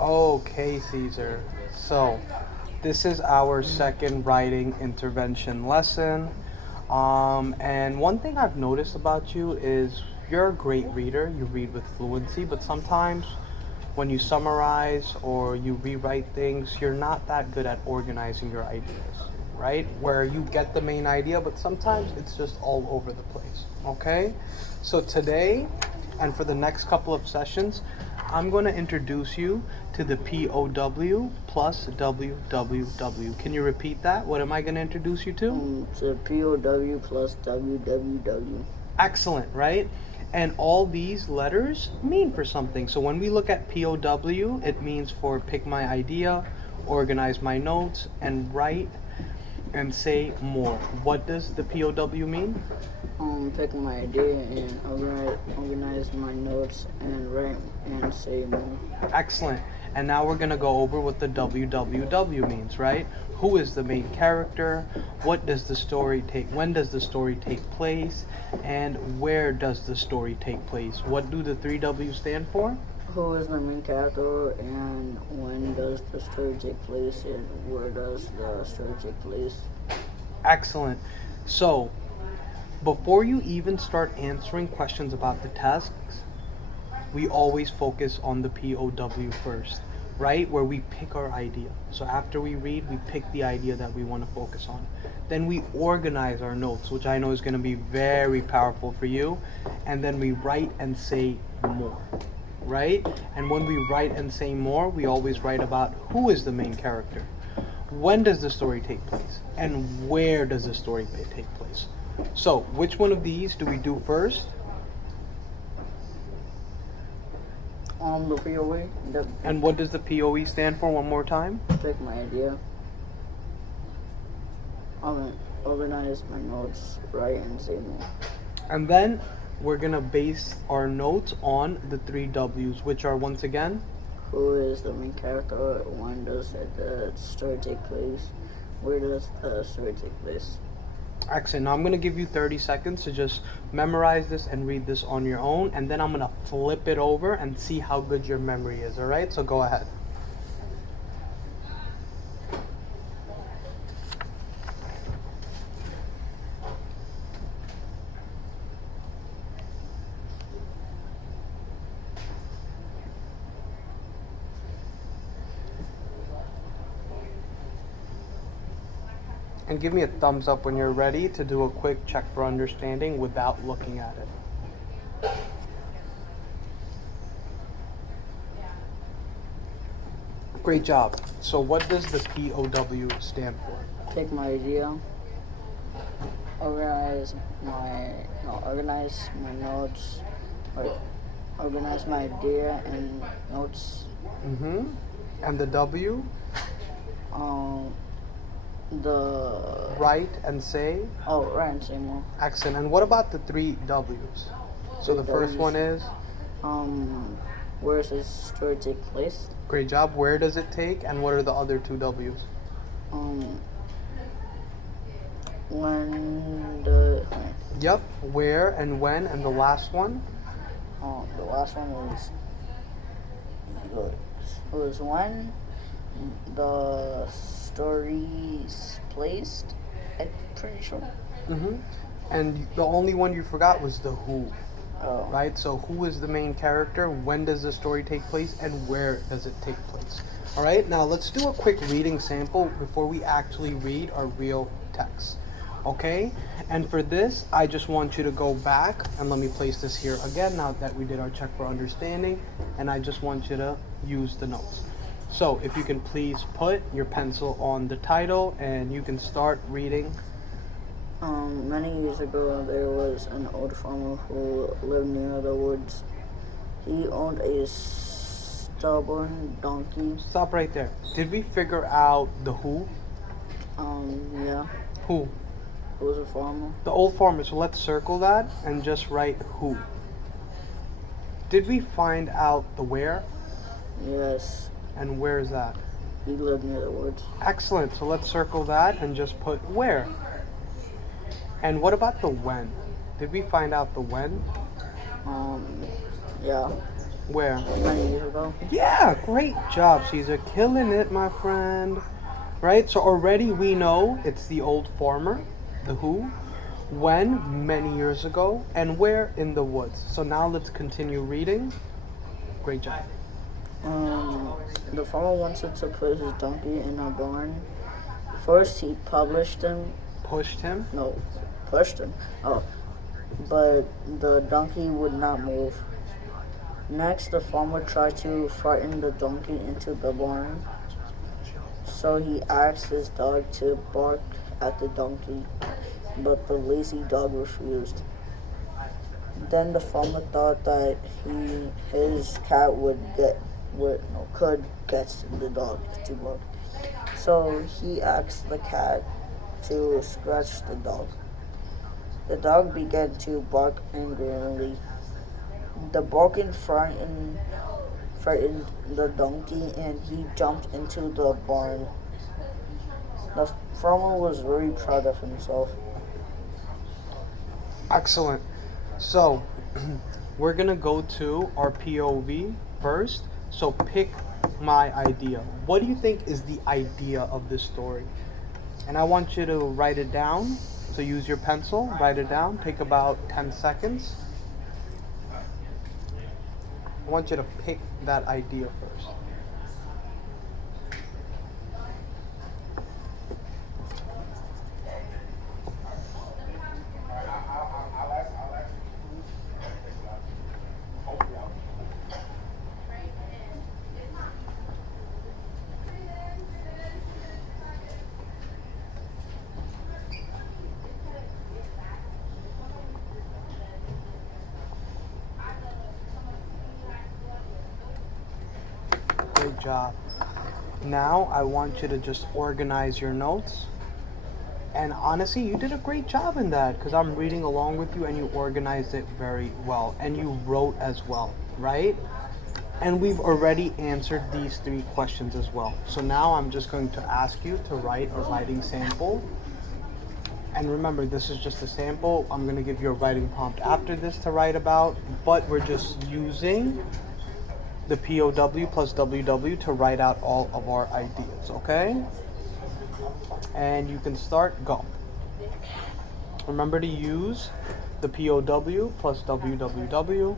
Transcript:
Okay, Caesar. So, this is our second writing intervention lesson. And one thing I've noticed about you is you're a great reader. You read with fluency, but sometimes when you summarize or you rewrite things, you're not that good at organizing your ideas, right? Where you get the main idea, but sometimes it's just all over the place. Okay? So today, and for the next couple of sessions, I'm going to introduce you to the POW plus WWW. Can you repeat that? What am I going to introduce you to? It's a POW plus WWW. Excellent, right? And all these letters mean for something. So when we look at POW, it means for pick my idea, organize my notes, and write and say more. What does the POW mean? Pick my idea and organize my notes and write and say more. Excellent. And now we're going to go over what the WWW means, right? Who is the main character? What does the story take? When does the story take place? And where does the story take place? What do the three W's stand for? Who is the main character and when does the story take place and where does the story take place? Excellent. So, before you even start answering questions about the tasks, we always focus on the POW first, right? Where we pick our idea. So after we read, we pick the idea that we want to focus on. Then we organize our notes, which I know is going to be very powerful for you. And then we write and say more, right? And when we write and say more, we always write about who is the main character. When does the story take place? And where does the story take place? So, which one of these do we do first? The POA, And what does the POE stand for one more time? pick my idea. Organize my notes, write and say more. And then we're going to base our notes on the three W's, which are once again, Who is the main character? When does the story take place? Where does the story take place? excellent. Now I'm going to give you 30 seconds to just memorize this and read this on your own. And then I'm going to flip it over and see how good your memory is. All right? So go ahead. And give me a thumbs up when you're ready to do a quick check for understanding without looking at it. Great job. So what does the POW stand for? Pick my idea. Organize my notes. Or organize my idea and notes. Mm-hmm. And the W? The Write and say. write and say more. Excellent. And what about the three W's? So the first one is? Where does the story take place? Great job. Where does it take? And what are the other two W's? When the Yep. Where and when, and the last one? the last one was when the story's placed. I'm pretty sure. Mm-hmm. And the only one you forgot was the who. Oh. Right? So who is the main character? When does the story take place? And where does it take place? All right, now let's do a quick reading sample before we actually read our real text. Okay? And for this, I just want you to go back and let me place this here again now that we did our check for understanding. And I just want you to use the notes. So if you can please put your pencil on the title and you can start reading. Many years ago, there was an old farmer who lived near the woods. He owned a stubborn donkey. Stop right there. Did we figure out the who? Yeah. Who? He was a farmer. The old farmer. So let's circle that and just write who. Did we find out the where? Yes. And where is that? He lived near the woods. Excellent. So let's circle that and just put where. And what about the when? Did we find out the when? Yeah. Where? many years ago. Yeah, great job, Caesar. Killing it, my friend. Right? So already we know it's the old farmer, the who, when, many years ago, and where, in the woods. So now let's continue reading. Great job. The farmer wanted to put his donkey in a barn. First, he published him. Pushed him. No, pushed him. Oh, but the donkey would not move. Next, the farmer tried to frighten the donkey into the barn. So he asked his dog to bark at the donkey, but the lazy dog refused. Then the farmer thought that his cat could get the dog to bark. So he asked the cat to scratch the dog. The dog began to bark angrily. The barking frightened the donkey and he jumped into the barn. The farmer was very proud of himself. Excellent. So we're gonna go to our POV first. So pick my idea. What do you think is the idea of this story? And I want you to write it down. So use your pencil, write it down. Take about 10 seconds. I want you to pick that idea first. Great job. Now I want you to just organize your notes. And honestly, you did a great job in that because I'm reading along with you and you organized it very well. And you wrote as well, right? And we've already answered these 3 questions as well. So now I'm just going to ask you to write a writing sample. And remember, this is just a sample. I'm going to give you a writing prompt after this to write about, but we're just using the POW plus WW to write out all of our ideas, okay? And you can start, go. Remember to use the POW plus WWW.